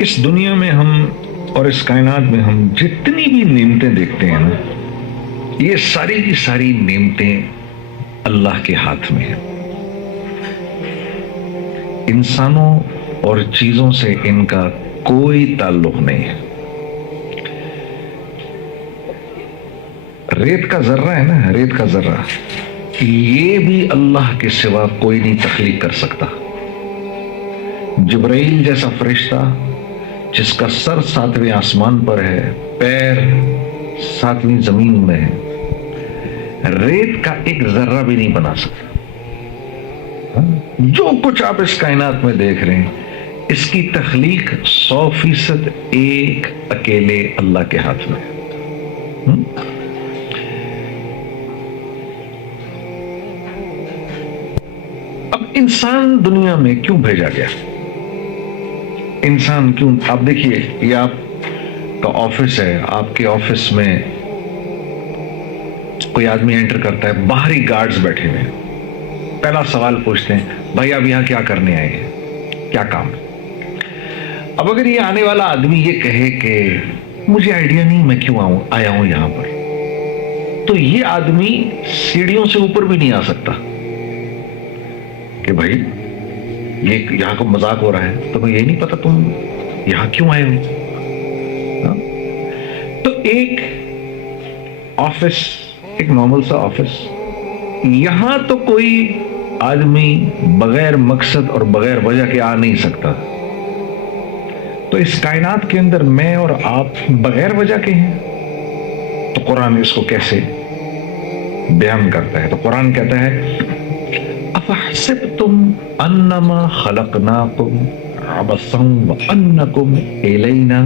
اس دنیا میں ہم اور اس کائنات میں ہم جتنی بھی نعمتیں دیکھتے ہیں نا، یہ ساری کی ساری نعمتیں اللہ کے ہاتھ میں ہیں. انسانوں اور چیزوں سے ان کا کوئی تعلق نہیں ہے. ریت کا ذرہ ہے نا، ریت کا ذرہ، یہ بھی اللہ کے سوا کوئی نہیں تخلیق کر سکتا. جبرائیل جیسا فرشتہ جس کا سر 7ویں آسمان پر ہے، پیر 7ویں زمین میں ہے، ریت کا ایک ذرہ بھی نہیں بنا سکتا. جو کچھ آپ اس کائنات میں دیکھ رہے ہیں، اس کی تخلیق 100% ایک اکیلے اللہ کے ہاتھ میں ہے. اب انسان دنیا میں کیوں بھیجا گیا؟ انسان کیوں؟ آپ دیکھیے، یہ آپ کا آفس ہے، آپ کے آفس میں کوئی آدمی انٹر کرتا ہے، باہری گارڈز بیٹھے ہوئے ہیں. پہلا سوال پوچھتے ہیں، بھائی آپ یہاں کیا کرنے آئے ہیں، کیا کام؟ اب اگر یہ آنے والا آدمی یہ کہے کہ مجھے آئیڈیا نہیں میں کیوں آیا ہوں یہاں پر، تو یہ آدمی سیڑھیوں سے اوپر بھی نہیں آ سکتا کہ بھائی یہ یہاں کو مذاق ہو رہا ہے، تمہیں یہ نہیں پتا تم یہاں کیوں آئے ہو. تو ایک آفس، ایک نارمل سا آفس، یہاں تو کوئی آدمی بغیر مقصد اور بغیر وجہ کے آ نہیں سکتا. تو اس کائنات کے اندر میں اور آپ بغیر وجہ کے ہیں. تو قرآن اس کو کیسے بیان کرتا ہے؟ تو قرآن کہتا ہے، افحسبتم انما خلقناکم عبثا وانکم الینا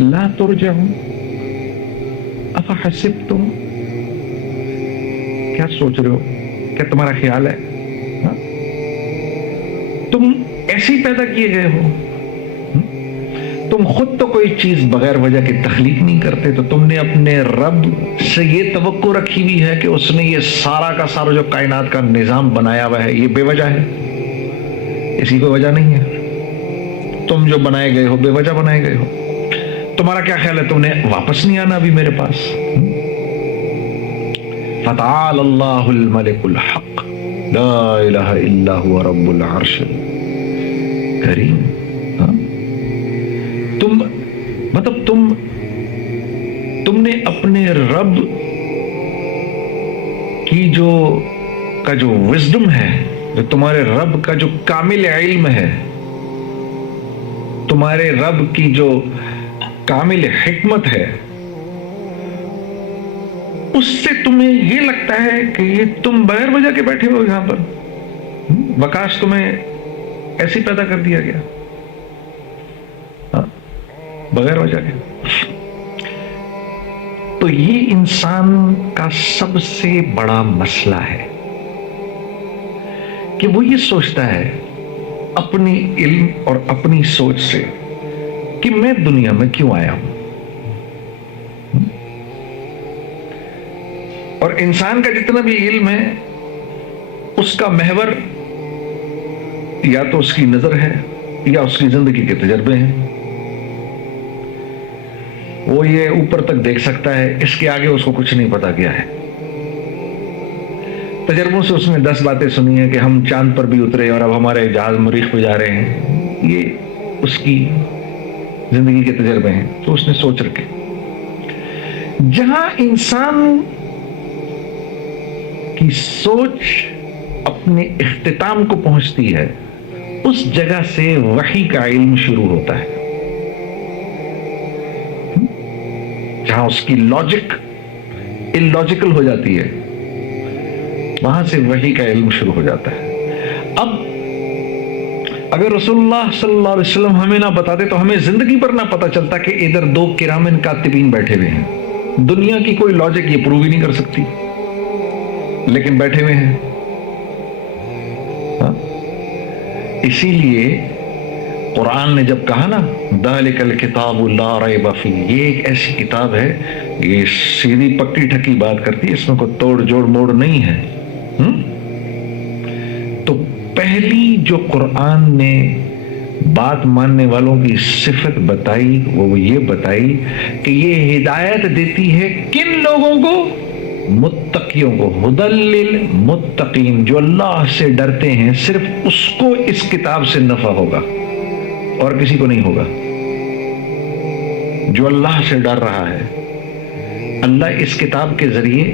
لا ترجعون. افحسبتم، کیا سوچ رہے ہو؟ کیا تمہارا خیال ہے تم ایسی پیدا کیے گئے ہو؟ تم خود تو کوئی چیز بغیر وجہ کے تخلیق نہیں کرتے، تو تم نے اپنے رب سے یہ توقع رکھی ہوئی ہے کہ اس نے یہ سارا کا سارا جو کائنات کا نظام بنایا ہوا ہے یہ بے وجہ ہے، اسی کوئی وجہ نہیں ہے. تم جو بنائے گئے ہو بے وجہ بنائے گئے ہو. تمہارا کیا خیال ہے تم نے واپس نہیں آنا ابھی میرے پاس؟ فتعال اللہ الملک الحق لا الہ الا هو رب العرش الکریم. تم نے اپنے رب کی جو وزڈم ہے، جو تمہارے رب کا جو کامل علم ہے، تمہارے رب کی جو کامل حکمت ہے، اس سے تمہیں یہ لگتا ہے کہ یہ تم بغیر وجہ کے بیٹھے ہو یہاں پر، بکاش تمہیں ایسی پیدا کر دیا گیا بغیر وجہ کے. تو یہ انسان کا سب سے بڑا مسئلہ ہے کہ وہ یہ سوچتا ہے اپنی علم اور اپنی سوچ سے کہ میں دنیا میں کیوں آیا ہوں. اور انسان کا جتنا بھی علم ہے اس کا محور یا تو اس کی نظر ہے یا اس کی زندگی کے تجربے ہیں. وہ یہ اوپر تک دیکھ سکتا ہے، اس کے آگے اس کو کچھ نہیں پتا کیا ہے. تجربوں سے اس نے 10 باتیں سنی ہیں کہ ہم چاند پر بھی اترے اور اب ہمارے جہاز مریخ پہ جا رہے ہیں. یہ اس کی زندگی کے تجربے ہیں تو اس نے سوچ رکھے. جہاں انسان کی سوچ اپنے اختتام کو پہنچتی ہے، اس جگہ سے وحی کا علم شروع ہوتا ہے. جہاں اس کی لاجک اللاجیکل ہو جاتی ہے، وہاں سے وحی کا علم شروع ہو جاتا ہے. اب اگر رسول اللہ صلی اللہ علیہ وسلم ہمیں نہ بتاتے تو ہمیں زندگی پر نہ پتا چلتا کہ ادھر 2 کرامن کاتبین بیٹھے ہوئے ہیں. دنیا کی کوئی لاجک یہ پروو ہی نہیں کر سکتی، لیکن بیٹھے ہوئے ہیں. اسی لیے قرآن نے جب کہا نا ذالک الکتاب لا ریب فیہ، یہ ایک ایسی کتاب ہے، یہ سیدھی پکی ٹھکی بات کرتی ہے، اس میں کوئی توڑ جوڑ موڑ نہیں ہے. تو پہلی جو قرآن نے بات ماننے والوں کی صفت بتائی، وہ یہ بتائی کہ یہ ہدایت دیتی ہے کن لوگوں کو؟ متقیوں کو. ہدی للمتقین، جو اللہ سے ڈرتے ہیں صرف اس کو اس کتاب سے نفع ہوگا اور کسی کو نہیں ہوگا. جو اللہ سے ڈر رہا ہے، اللہ اس کتاب کے ذریعے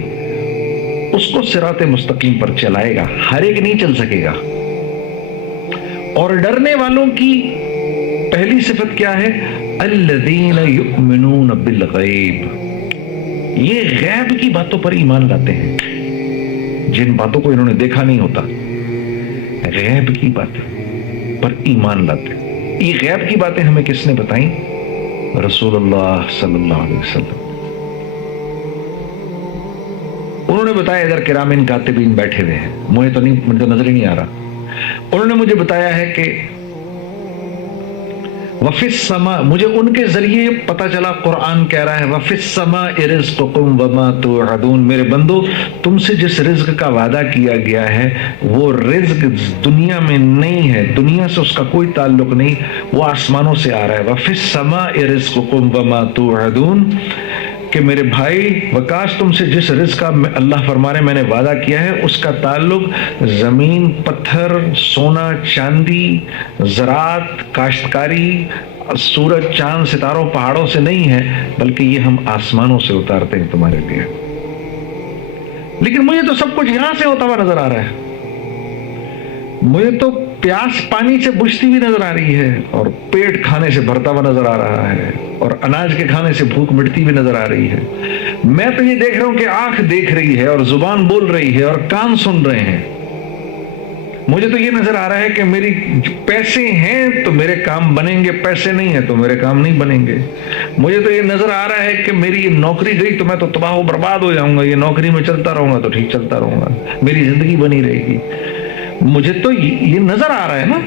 اس کو صراط مستقیم پر چلائے گا، ہر ایک نہیں چل سکے گا. اور ڈرنے والوں کی پہلی صفت کیا ہے؟ الذین یؤمنون بالغیب، یہ غیب کی باتوں پر ایمان لاتے ہیں، جن باتوں کو انہوں نے دیکھا نہیں ہوتا، غیب کی باتیں پر ایمان لاتے ہیں. یہ غیب کی باتیں ہمیں کس نے بتائیں؟ رسول اللہ صلی اللہ علیہ وسلم. انہوں نے بتایا، ادھر کرامین کاتبین بیٹھے ہوئے ہیں، مجھے تو نظر ہی نہیں آ رہا. انہوں نے مجھے بتایا ہے کہ وفی السماء، مجھے ان کے ذریعے پتا چلا قرآن کہہ رہا ہے وفی السماء رزقکم وما توعدون، میرے بندو تم سے جس رزق کا وعدہ کیا گیا ہے وہ رزق دنیا میں نہیں ہے، دنیا سے اس کا کوئی تعلق نہیں، وہ آسمانوں سے آ رہا ہے. وفی السماء رزقکم وما توعدون، کہ میرے بھائی وکاش تم سے جس رزق کا اللہ فرما رہے میں نے وعدہ کیا ہے اس کا تعلق زمین، پتھر، سونا، چاندی، زراعت، کاشتکاری، سورج، چاند، ستاروں، پہاڑوں سے نہیں ہے، بلکہ یہ ہم آسمانوں سے اتارتے ہیں تمہارے لیے. لیکن مجھے تو سب کچھ یہاں سے ہوتا ہوا نظر آ رہا ہے، مجھے تو پیاس پانی سے بجھتی ہوئی نظر آ رہی ہے، اور پیٹ کھانے سے بھرتا ہوا نظر آ رہا ہے، اور اناج کے کھانے سے بھوک مٹتی ہوئی نظر آ رہی ہے. میں تو یہ دیکھ رہا ہوں کہ آنکھ دیکھ رہی ہے اور زبان بول رہی ہے اور کان سن رہے ہیں. مجھے تو یہ نظر آ رہا ہے کہ میری پیسے ہیں تو میرے کام بنیں گے، پیسے نہیں ہیں تو میرے کام نہیں بنیں گے. مجھے تو یہ نظر آ رہا ہے کہ میری یہ نوکری گئی تو میں تو تباہ و برباد ہو جاؤں گا، یہ نوکری میں چلتا رہوں گا تو ٹھیک چلتا رہوں گا، میری زندگی بنی رہے گی. مجھے تو یہ نظر آ رہا ہے نا،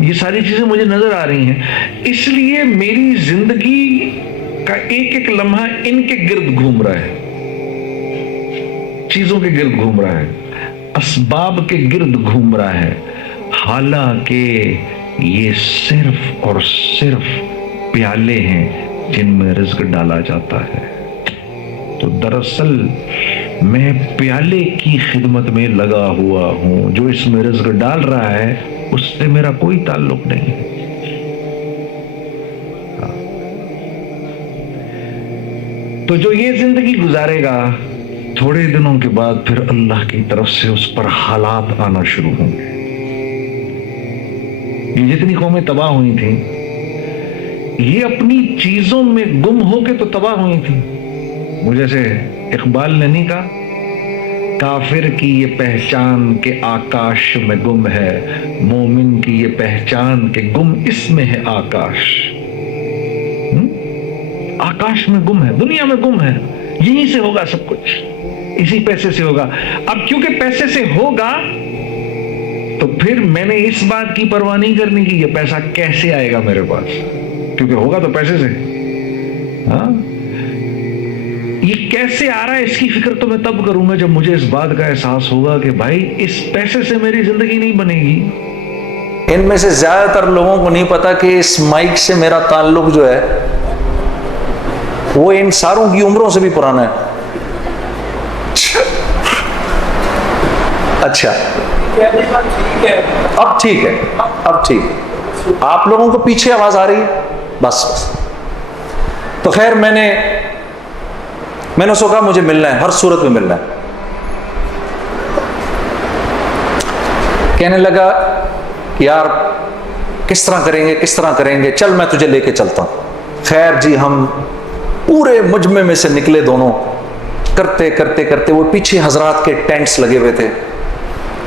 یہ ساری چیزیں مجھے نظر آ رہی ہیں، اس لیے میری زندگی کا ایک ایک لمحہ ان کے گرد گھوم رہا ہے، چیزوں کے گرد گھوم رہا ہے، اسباب کے گرد گھوم رہا ہے، حالانکہ یہ صرف اور صرف پیالے ہیں جن میں رزق ڈالا جاتا ہے. تو دراصل میں پیالے کی خدمت میں لگا ہوا ہوں، جو اس میں رزق ڈال رہا ہے اس سے میرا کوئی تعلق نہیں ہے. تو جو یہ زندگی گزارے گا تھوڑے دنوں کے بعد پھر اللہ کی طرف سے اس پر حالات آنا شروع ہوں گے. یہ جتنی قومیں تباہ ہوئی تھیں یہ اپنی چیزوں میں گم ہو کے تو تباہ ہوئی تھیں. مجھے سے اقبال نے نہیں کہا کافر کی یہ پہچان کہ آکاش میں گم ہے، مومن کی یہ پہچان کہ گم اس میں ہے آکاش. آکاش میں گم ہے، دنیا میں گم ہے، یہیں سے ہوگا سب کچھ، اسی پیسے سے ہوگا. اب کیونکہ پیسے سے ہوگا تو پھر میں نے اس بات کی پرواہ نہیں کرنی کہ یہ پیسہ کیسے آئے گا میرے پاس، کیونکہ ہوگا تو پیسے سے. ہاں، یہ کیسے آ رہا ہے اس کی فکر تو میں تب کروں گا جب مجھے اس بات کا احساس ہوگا کہ بھائی اس پیسے سے میری زندگی نہیں بنے گی. ان میں سے زیادہ تر لوگوں کو نہیں پتا کہ اس مائک سے میرا تعلق جو ہے وہ ان ساروں کی عمروں سے بھی پرانا ہے. اچھا اب ٹھیک ہے، اب ٹھیک ہے. آپ لوگوں کو پیچھے آواز آ رہی ہے؟ بس تو خیر میں نے اس کو کہا مجھے ملنا ہے، ہر صورت میں ملنا ہے. کہنے لگا یار کس طرح کریں گے، چل میں تجھے لے کے چلتا ہوں. خیر جی ہم پورے مجمع میں سے نکلے دونوں، کرتے وہ پیچھے حضرات کے ٹینٹس لگے ہوئے تھے.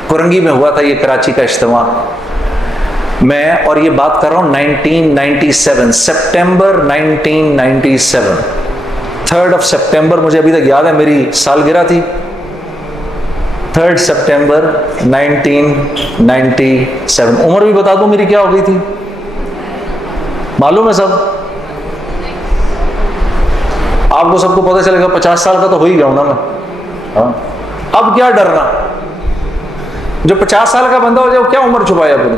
کرنگی میں ہوا تھا یہ کراچی کا اجتماع. میں اور یہ بات کر رہا ہوں 1997 سپٹمبر 1997 3rd of سپٹمبر، مجھے ابھی تک یاد ہے، میری سالگرہ تھی 3rd سپٹمبر 1997. عمر بھی بتا دوں میری کیا ہو گئی تھی، معلوم ہے سب؟ آپ کو سب کو پتہ چلے گا 50 سال کا تو ہو ہی گیا ہوں نا میں. ہاں اب کیا ڈرنا، جو 50 سال کا بندہ ہو جائے وہ کیا عمر چھپایا اپنی.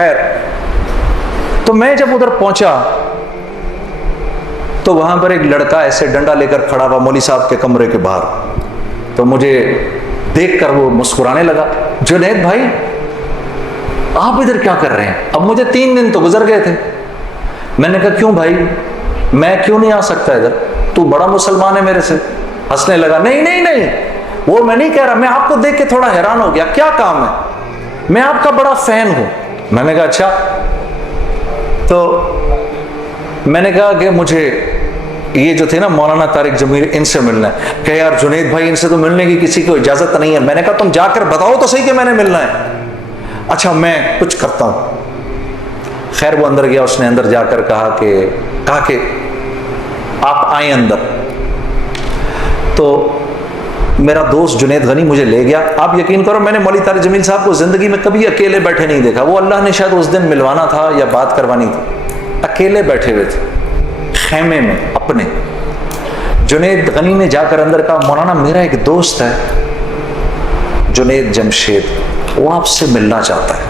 خیر تو میں جب ادھر پہنچا تو وہاں پر ایک لڑکا ایسے ڈنڈا لے کر کھڑا ہوا مولوی صاحب کے کمرے کے باہر. تو مجھے دیکھ کر وہ مسکرانے لگا. جنید بھائی آپ ادھر کیا کر رہے ہیں؟ اب مجھے 3 دن تو گزر گئے تھے. میں نے کہا کیوں بھائی میں کیوں نہیں آ سکتا ادھر؟ تو بڑا مسلمان ہے میرے سے. ہنسنے لگا. نہیں وہ میں نہیں کہہ رہا, میں آپ کو دیکھ کے تھوڑا حیران ہو گیا. کیا کام ہے؟ میں آپ کا بڑا فین ہوں. میں نے کہا اچھا. تو میں نے کہا کہ مجھے یہ جو تھے نا مولانا طارق جمیل, ان سے ملنا ہے. کہ یار جنید بھائی ان سے تو ملنے کی کسی کو اجازت نہیں ہے. میں نے کہا تم جا کر بتاؤ تو صحیح کہ میں نے ملنا ہے. اچھا میں کچھ کرتا ہوں. خیر وہ اندر گیا. اس نے اندر جا کر کہا کہ آپ آئیں اندر. تو میرا دوست جنید غنی مجھے لے گیا. آپ یقین کرو میں نے مولوی طارق جمیل صاحب کو زندگی میں کبھی اکیلے بیٹھے نہیں دیکھا. وہ اللہ نے شاید اس دن ملوانا تھا یا بات کروانی تھی. اکیلے بیٹھے ہوئے تھے خیمے میں اپنے. جنید غنی نے جا کر اندر کہا مولانا میرا ایک دوست ہے جنید جمشید, وہ آپ سے ملنا چاہتا ہے.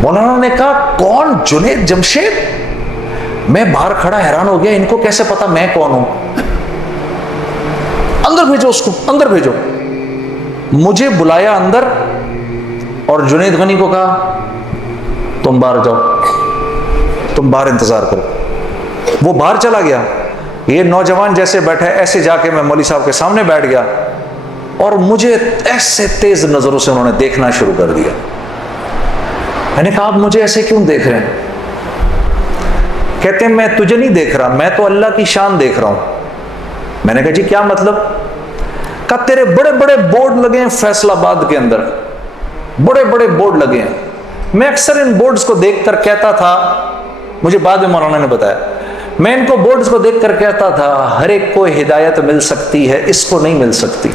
مولانا نے کہا کون جنید جمشید؟ میں باہر کھڑا حیران ہو گیا, ان کو کیسے پتا میں کون ہوں؟ اندر بھیجو اس کو, اندر بھیجو. مجھے بلایا اندر اور جنید غنی کو کہا تم باہر جاؤ, تم باہر انتظار کرو. وہ باہر چلا گیا. یہ نوجوان جیسے بیٹھا ہے ایسے جا کے میں مولوی صاحب کے سامنے بیٹھ گیا اور مجھے ایسے تیز نظروں سے انہوں نے دیکھنا شروع کر دیا. میں نے کہا آپ مجھے ایسے کیوں دیکھ رہے ہیں؟ کہتے ہیں میں تجھے نہیں دیکھ رہا, میں تو اللہ کی شان دیکھ رہا ہوں. میں نے کہا جی کیا مطلب؟ کہا تیرے بڑے بڑے بورڈ لگے ہیں فیصل آباد کے اندر, بڑے بڑے بورڈ لگے ہیں. میں اکثر ان بورڈز کو دیکھ کر کہتا تھا, مجھے بعد میں مولانا نے بتایا, میں ان کو بورڈز کو دیکھ کر کہتا تھا ہر ایک کو ہدایت مل سکتی ہے, اس کو نہیں مل سکتی.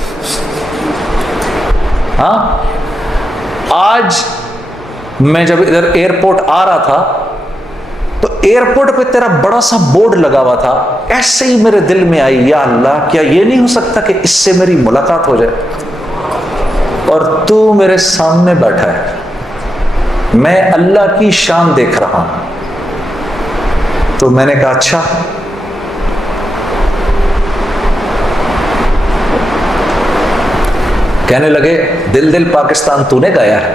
ہاں آج میں جب ادھر ایئرپورٹ آ رہا تھا تو ایئرپورٹ پہ تیرا بڑا سا بورڈ لگا ہوا تھا. ایسے ہی میرے دل میں آئی یا اللہ کیا یہ نہیں ہو سکتا کہ اس سے میری ملاقات ہو جائے, اور تو میرے سامنے بیٹھا ہے, میں اللہ کی شان دیکھ رہا ہوں. تو میں نے کہا اچھا. کہنے لگے دل پاکستان تو نے گایا ہے.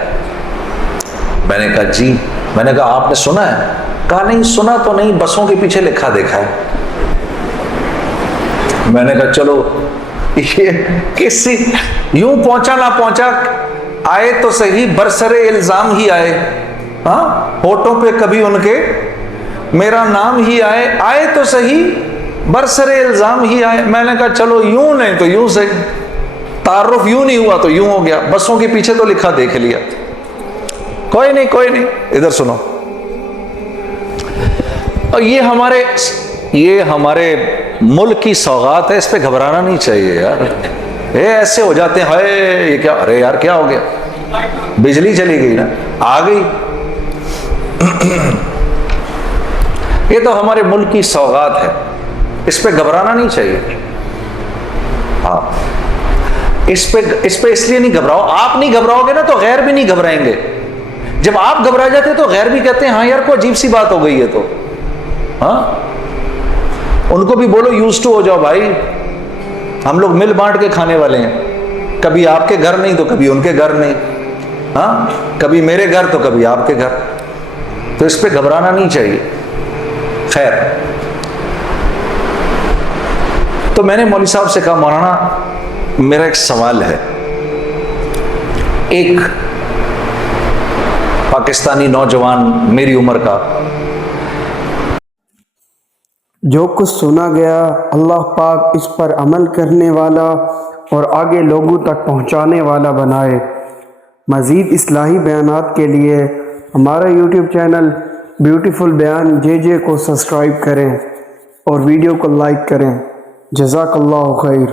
میں نے کہا جی. میں نے کہا آپ نے سنا ہے؟ کہا نہیں سنا تو نہیں, بسوں کے پیچھے لکھا دیکھا ہے. میں نے کہا چلو یہ کسی یوں پہنچا نہ پہنچا, آئے تو صحیح برسر الزام ہی آئے. ہاں ہوٹوں پہ کبھی ان کے میرا نام ہی آئے, آئے تو صحیح برسر الزام ہی آئے. میں نے کہا چلو یوں نہیں تو یوں صحیح, تعارف یوں نہیں ہوا تو یوں ہو گیا, بسوں کے پیچھے تو لکھا دیکھ لیا. کوئی نہیں. ادھر سنو, اور یہ ہمارے ملک کی سوغات ہے, اس پہ گھبرانا نہیں چاہیے یار. ایسے ہو جاتے ہیں ہائے یہ کیا, ارے یار کیا ہو گیا, بجلی چلی گئی نا, آ گئی. یہ تو ہمارے ملک کی سوغات ہے, اس پہ گھبرانا نہیں چاہیے. ہاں اس پہ اس لیے نہیں گھبراؤ, آپ نہیں گھبراؤ گے نا تو غیر بھی نہیں گھبرائیں گے. جب آپ گھبرا جاتے تو غیر بھی کہتے ہیں ہاں یار کوئی عجیب سی بات ہو گئی ہے. تو ہاں ان کو بھی بولو یوز ٹو ہو جاؤ بھائی, ہم لوگ مل بانٹ کے کھانے والے ہیں. کبھی آپ کے گھر نہیں تو کبھی ان کے گھر نہیں, ہاں کبھی میرے گھر تو کبھی آپ کے گھر. تو اس پہ گھبرانا نہیں چاہیے. خیر تو میں نے مولوی صاحب سے کہا مولانا میرا ایک سوال ہے. ایک پاکستانی نوجوان میری عمر کا, جو کچھ سنا گیا اللہ پاک اس پر عمل کرنے والا اور آگے لوگوں تک پہنچانے والا بنائے. مزید اصلاحی بیانات کے لیے ہمارا یوٹیوب چینل بیوٹیفل بیان جے کو سبسکرائب کریں اور ویڈیو کو لائک کریں. جزاک اللہ خیر.